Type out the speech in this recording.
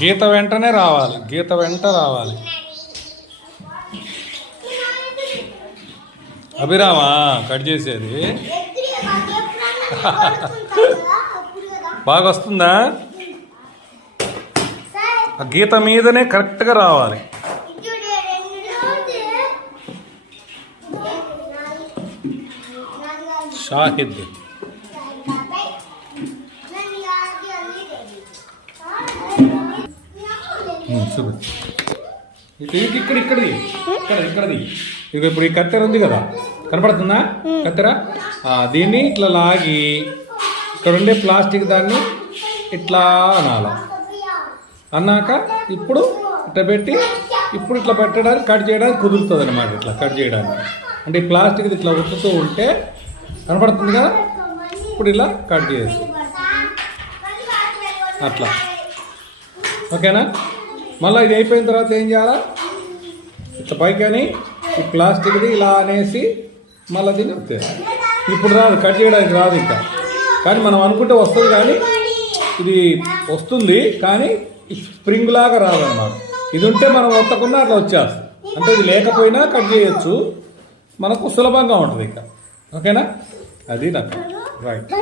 గీత వెంటనే రావాలి, గీత వెంట రావాలి. అభిరామా కట్ చేసేది బాగా వస్తుందా? ఆ గీత మీదనే కరెక్ట్గా రావాలి. షాహిద్ ఇక్కడిది ఇక ఇప్పుడు ఈ కత్తెర ఉంది కదా, కనపడుతుందా కత్తెర? దీన్ని ఇట్లా లాగి ఇక్కడ ఉండే ప్లాస్టిక్ దాన్ని ఇట్లా అనాల. అన్నాక ఇప్పుడు ఇట్లా పెట్టి ఇప్పుడు ఇట్లా పెట్టడానికి కట్ చేయడానికి కుదురుతుంది అనమాట. ఇట్లా కట్ చేయడానికి అంటే ఈ ప్లాస్టిక్ ఇట్లా ఉత్తుతూ ఉంటే కనపడుతుంది కదా, ఇప్పుడు ఇలా కట్ చేయొచ్చు అట్లా. ఓకేనా? మళ్ళీ ఇది అయిపోయిన తర్వాత ఏం చేయాలా? ఇట్లా పైకని ఈ ప్లాస్టిక్ది ఇలా అనేసి మళ్ళీ దీన్ని వస్తాయి. ఇప్పుడు రాదు, కట్ చేయడానికి రాదు ఇంకా, కానీ మనం అనుకుంటే వస్తుంది. కానీ ఇది వస్తుంది కానీ స్ప్రింగ్ లాగా రాదు అన్నమాట. ఇది ఉంటే మనం ఒత్తకుండా అట్లా వచ్చేస్తుంది. అంటే ఇది లేకపోయినా కట్ చేయొచ్చు, మనకు సులభంగా ఉంటుంది ఇంకా. ఓకేనా? అది నాకు రైట్.